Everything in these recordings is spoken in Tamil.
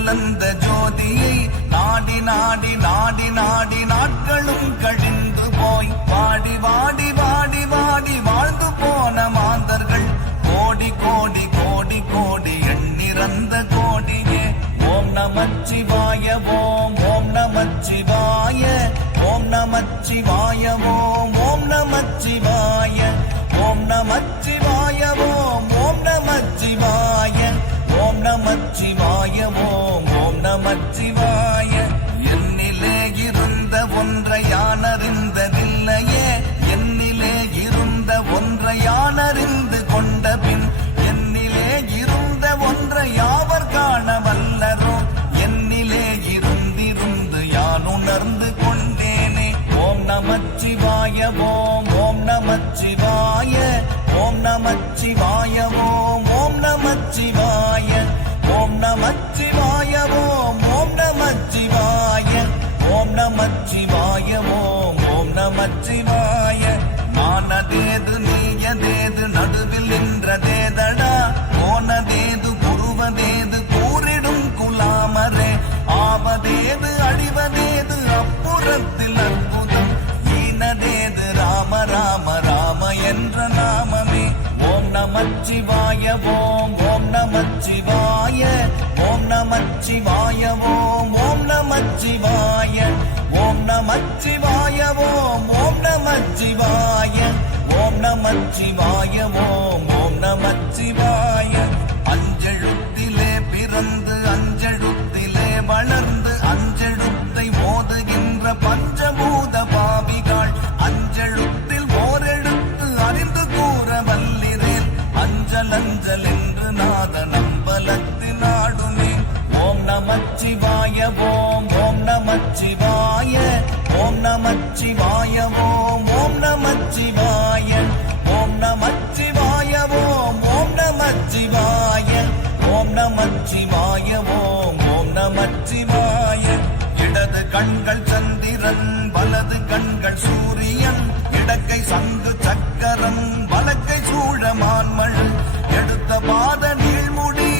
கலந்த ஜோதியை நாடி நாடி நாடி நாடி நாட்களும் கழிந்து போய் வாடி வாடி வாடி வாடி வாழ்ந்து போன மாந்தர்கள் கோடி கோடி கோடி கோடி எண்ணிறந்த கோடியே. ஓம் நமச்சிவாய ஓம் ஓம் நமச்சிவாய ஓம் நமச்சிவாய ஓம் ஓம் நமச்சிவாய ஓம் நமச்சிவாய ஓம் ஓம் நமச்சிவாய ஓம் நமச்சிவாய ஓம் ஓம் நமச்சிவாய. என்னிலே இருந்த ஒன்றை யானறிந்ததில்லையே, என்னிலே இருந்த ஒன்றை யானறிந்து கொண்ட பின் என்னிலே இருந்த ஒன்றை யாவர் காண வல்லரோ, என்னிலே இருந்திருந்து யான் உணர்ந்து கொண்டேனே. ஓம் நமச்சிவாய ஓம் ஓம் நமச்சிவாய ஓம் நமச்சிவாய ஓம் ஓம் நமச்சிவாய ஓம் நமச்சிவாய ஓம் ஓம் நமச்சிவாய ஓம் நமச்சிவாய ஓம் ஓம் நமச்சிவாய. நானதேது நீயதேது நடுவில் நின்றதேதடா, போனதேது குருவதேது கூறிடும் குலாமரே, ஆவதேது அழிவதேது அப்புறத்தில் அற்புதம், ஈனதேது ராம ராம ராம என்ற நாமமே. ஓம் நமச்சிவாய ஓம் ஓம் நமச்சிவாய ஓம் நமச்சிவாய ஓம் ஓம் நமச்சிவாய ஓம் நமச்சிவாய ஓம் ஓம் நமச்சிவாய ஓம் நமச்சிவாய ஓம் ஓம் நமச்சிவாய. அஞ்செழுத்திலே பிறந்து அஞ்செழுத்திலே வளர்ந்து அஞ்செழுத்தை ஓதுகின்ற பஞ்சபூத பாவிகள் அஞ்செழுத்தில் ஓரெழுத்து அறிந்து கூற வல்லிரேல், அஞ்சல் அஞ்சல் என்று நாத நம்பலத்தின் ஆடுமே. ஓம் நமச்சிவாய ஓம் ஓம் நமச்சிவாய ஓம் நமச்சிவாய ஓம் ஓம் நமச்சிவாய ஓம் நமச்சிவாய ஓம் ஓம் நமச்சிவாய ஓம் நமச்சிவாய ஓம் ஓம் நமச்சிவாய. இடது கண்கள் சந்திரன் வலது கண்கள் சூரியன், இடக்கை சங்கு சக்கரம் வலக்கை சூழமான்மள், எடுத்த பாத நீழ்முடி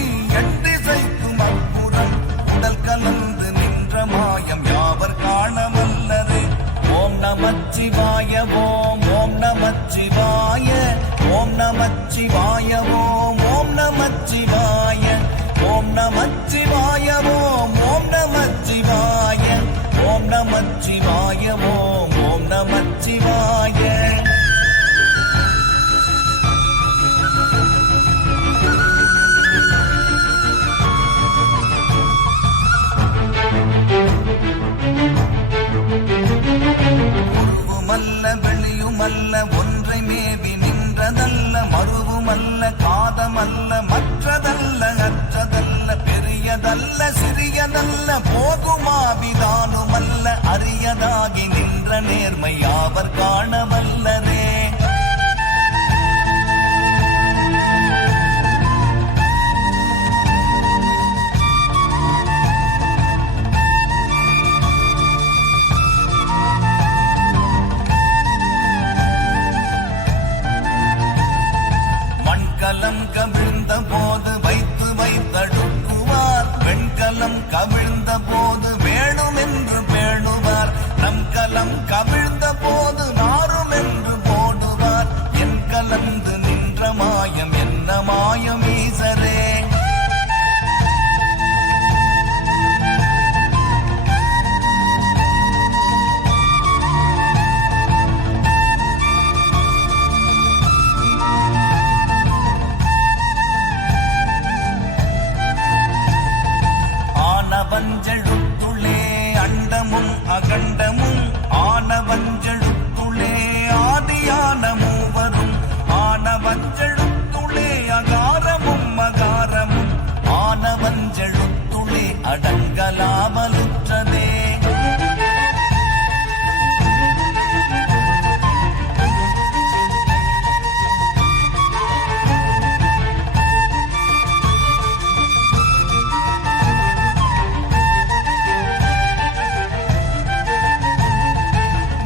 எட்டிசைக்கும் அப்புறம் உடல் கலந்து நின்ற மாயம் யாவர் காண வல்லரே. ஓம் நமச்சிவாய ஓம் ஓம் நமச்சிவாய ஓம் நமச்சிவாய ஓம் ஓம் நமச்சிவாய ஓம் நமச்சிவாய ஓம் ஓம் நமச்சிவாய ஓம் நமச்சிவாய ஓம் ஓம் நமச்சிவாய. உருவுமல்ல வெளியுமல்ல ஒன்றை மேவி நின்றதல்ல, மருவுமல்ல காதமல்ல மற்றதல்ல அற்றதல்ல, பெரியதல்ல சிறியதல்ல போகுமாவிதானுமல்ல, அரியதாகி நின்ற நேர்மை யாவர் காண வல்லரே. மண்கலம் கவிழ்ந்த போது வைத்து வைத்தடுக்குவார், வெண்கலம் கவிழ்ந்த போது வேணும் என்று பேணுவார், நம் கலம் கவிழ்ந்த போது நாரும் என்று போடுவார், என் கலந்து நின்ற மாயம் என்ன மாயம் ஈசரே. ஆனவஞ்செழுத்துளே அண்டமும் அகண்டமும், ஆனவஞ்செழுத்துளே ஆதியான மூவரும், ஆனவஞ்செழுத்துளே அகாரமும் அகாரமும், ஆனவஞ்செழுத்துளே அடங்கலாமலுற்றதே.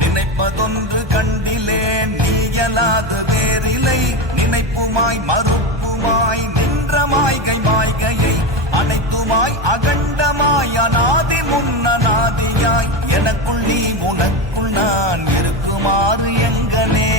நினைப்பது வேறிலை நினைப்புமாய் மறுப்புமாய் நின்ற மாய்கை மாய்கையை அனைத்துமாய் அகண்டமாய் அநாதி முன்னநாதியாய் எனக்குள் நீ உனக்குள் நான் இருக்குமாறு எங்கனே.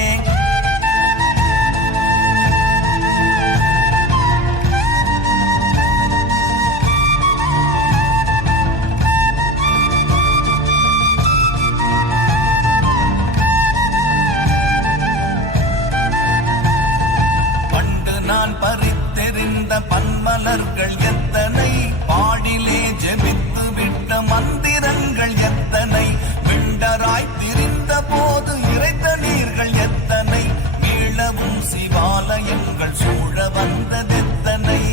நான் பறித்தெறிந்த பன்மலர்கள் எத்தனை, பாடிலே ஜெபித்து விட்ட மந்திரங்கள் எத்தனை, விண்டராய் திரிந்த போது இறைத்த நீர்கள் எத்தனை, மீளவும் சிவாலயங்கள் சூழ வந்ததெத்தனை.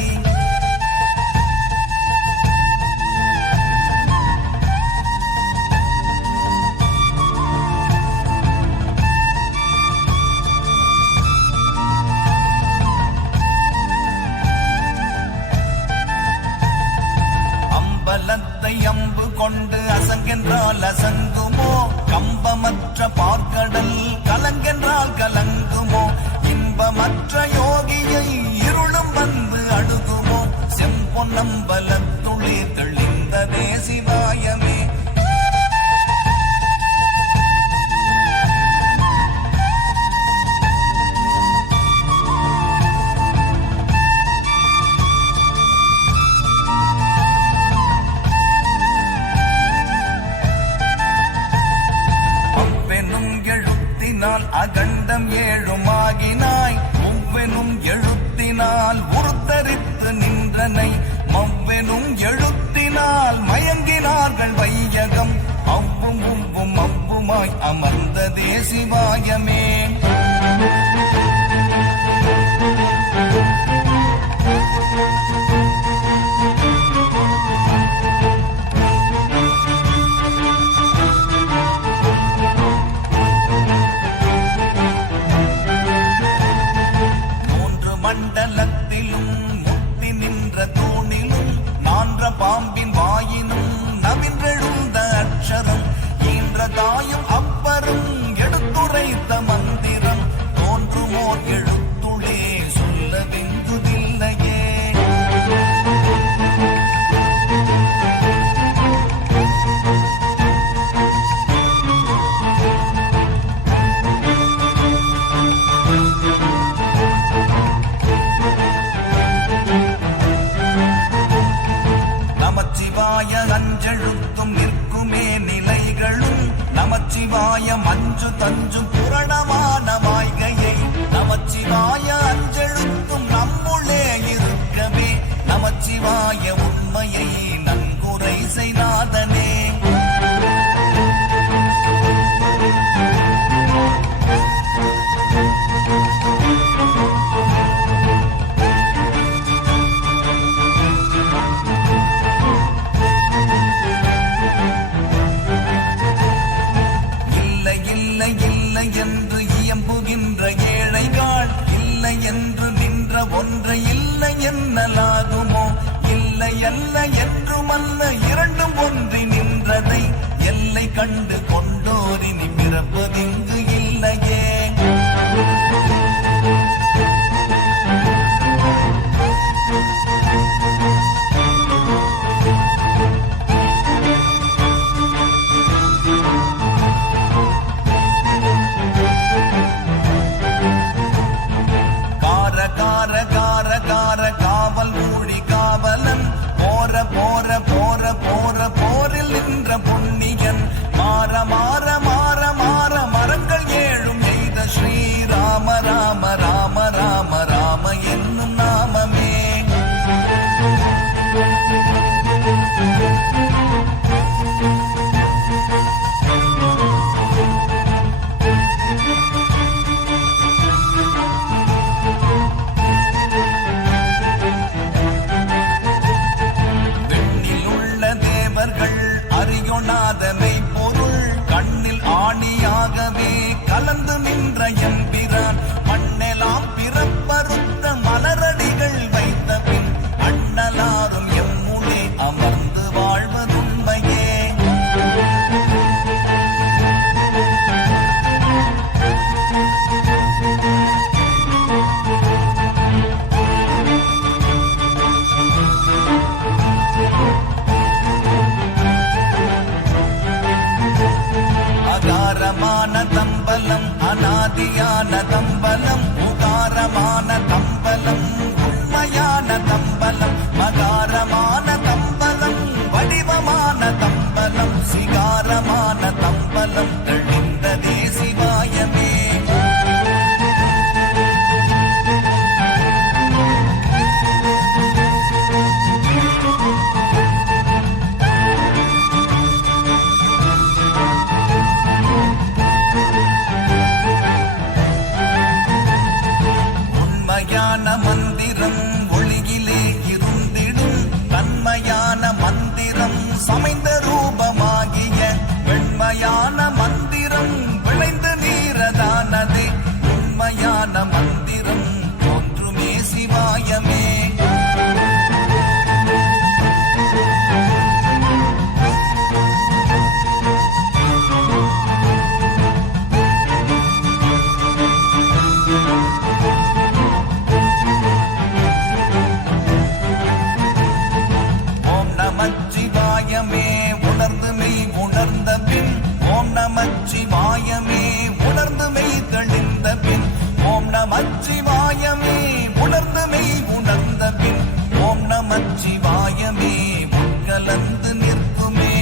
அம்பு கொண்டு அசங்கென்றால் அசங்குமோ, கம்பமற்ற பார்க்கடல் கலங்கென்றால் கலங்குமோ, இன்பமற்ற யோகியை இருளும் வந்து அணுகுமோ, செம்பொன்னம்பலத்துளே தெளிந்ததே சிவாயமே. அகண்டம் ஏழுமாகினாய், ஒவ்வெனும் எழுத்தினால் உருத்தரித்து நின்றனை, மவ்வெனும் எழுத்தினால் மயங்கினார்கள் வையகம், அவ்வும் உவ்வும் அவ்வுமாய் அமர்ந்ததே சிவாயமே. மண்டலத்திலும் முத்தி நின்ற தூணிலும் நான்ற பாம்பின் வாயினும் நவின்றெழுந்த அக்ஷரம், ஈன்ற தாயும் அப்பரும் எடுத்துரைத்த மந்திரம், தோன்றுமோர் எழுத்துளே சொல்ல வெங்குதில்லையே. நமச்சிவாய அஞ்செழுத்தும் நிற்குமே நிலைகளும், நமச்சிவாய மஞ்சு தஞ்சும் புரணமான மாய்கையை, நமச்சிவாய அஞ்செழுத்தும் நம்முள்ளே இருக்கவே, நமச்சிவாய உண்மையை நன்குரை செய்நாதனே. இல்லை என்று இயம்புகின்ற ஏழைகள், இல்லை என்று நின்ற ஒன்றை இல்லை என்னலாகுமோ, இல்லை அல்ல என்றுமல்ல இரண்டும் ஒன்றி நின்றதை, எல்லை கண்டு கொண்டோரினி பிறப்பதிங்கு இல்லையே. காவல் ஊழி காவலன், போற போற போற போற போரில் நின்ற புண்ணியன், மாற மாற மாற மாற மரங்கள் ஏழும் எய்த ஸ்ரீராம ராம ராம ராம ராம என்னும் நாமமே. அறியொணாதமை பொருள் கண் ஆதியான தம்பலம் உகாரமான தம்பலம் உண்மையான தம்பலம் மகாரமான தம்பலம் வடிவமான தம்பலம் சிகாரமான தம்பலம் தெளிந்ததே சிவாயமே. மந்திரம் ஒளியிலே இருந்திடும் தன்மையான மந்திரம் சமைந்த ரூபமாகிய வெண்மையான மந்திரம் விளைந்து நீரதானதே உண்மையான மந்திரம் ஒன்றுமே சிவாயமே. நமச்சிவாயமே உணர்ந்து மெய் உணர்ந்த பின் ஓம் நமச்சிவாயமே உணர்ந்து மெய் தெளிந்த பின் ஓம் நமச்சிவாயமே உணர்ந்து மெய் உணர்ந்த பின் ஓம் நமச்சிவாயமே உட்கலந்து நிற்குமே.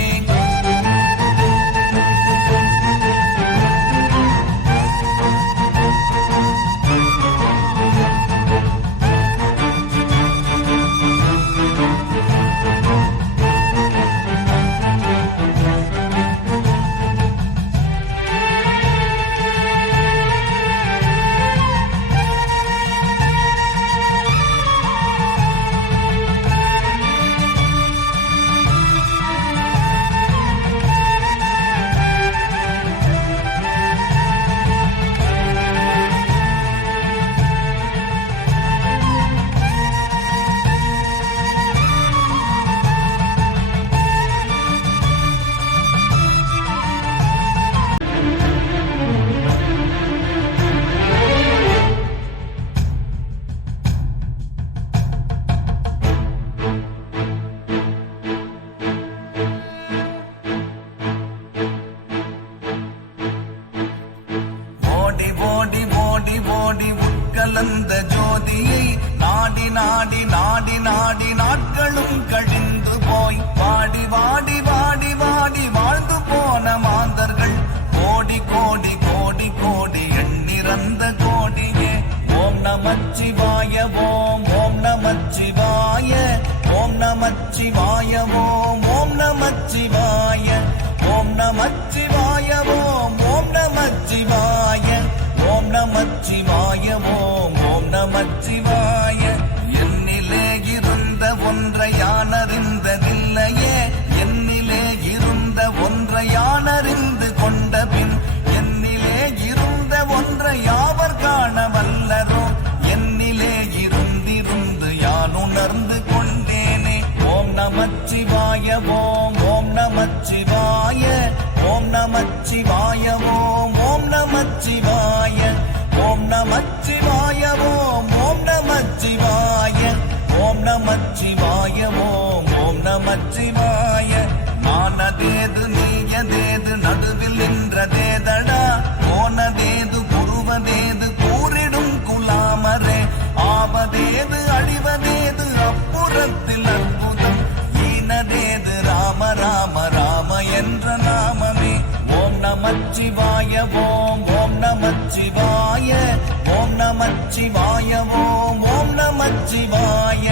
ஓடி ஓடி ஓடி உட்கலந்த ஜோதியை நாடி நாடி நாடி நாடி நாட்களும் கழிந்து போய் வாடி வாடி வாடி வாடி வாழ்ந்து போன மாந்தர்கள் கோடி கோடி கோடி கோடி எண்ணிறந்த கோடியே. ஓம் நமச்சிவாய ஓம் ஓம் நமச்சிவாய ஓம் நமச்சிவாய ஓம் ஓம் நமச்சிவாய ஓம் நமச்சிவாய ஓம் ஓம் நமச்சிவாய ஓம் நமச்சிவாய ஓம் ஓம் நமச்சிவாய. என்னிலே இருந்த ஒன்றை யானறிந்ததில்லையே என்னிலே இருந்த ஒன்றை யானறிந்து கொண்ட பின் என்னிலே இருந்த ஒன்றை யாவர் காண வல்லரோ என்னிலே இருந்திருந்து யான் உணர்ந்து கொண்டேனே. ஓம் நமச்சிவாய ஓம் ஓம் நமச்சிவாய ஓம் நமச்சிவாய ஓம் ஓம் நமச்சிவாய ஓம் நமச்சிவாய ஓம் ஓம் நமச்சிவாய ஓம் நமச்சிவாய ஓம் ஓம் நமச்சிவாய. நானதேது நீயதேது நடுவில் நின்றதேதடா போனதேது புருவதேது கூறிடும் குலாமரே ஆவதேது அழிவதேது அப்புறத்தில் அற்புதம் ஈனதேது ராம ராம ராம என்ற நாமமே. ஓம் நமச்சிவாய ஓம் ஓம் நமச்சிவாய ஓம் நமச்சிவாய ஓம் ஓம் நமச்சிவாய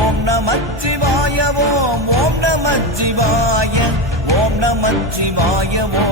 ஓம் நமச்சிவாய ஓம் ஓம் நமச்சிவாய ஓம் நமச்சிவாய ஓம்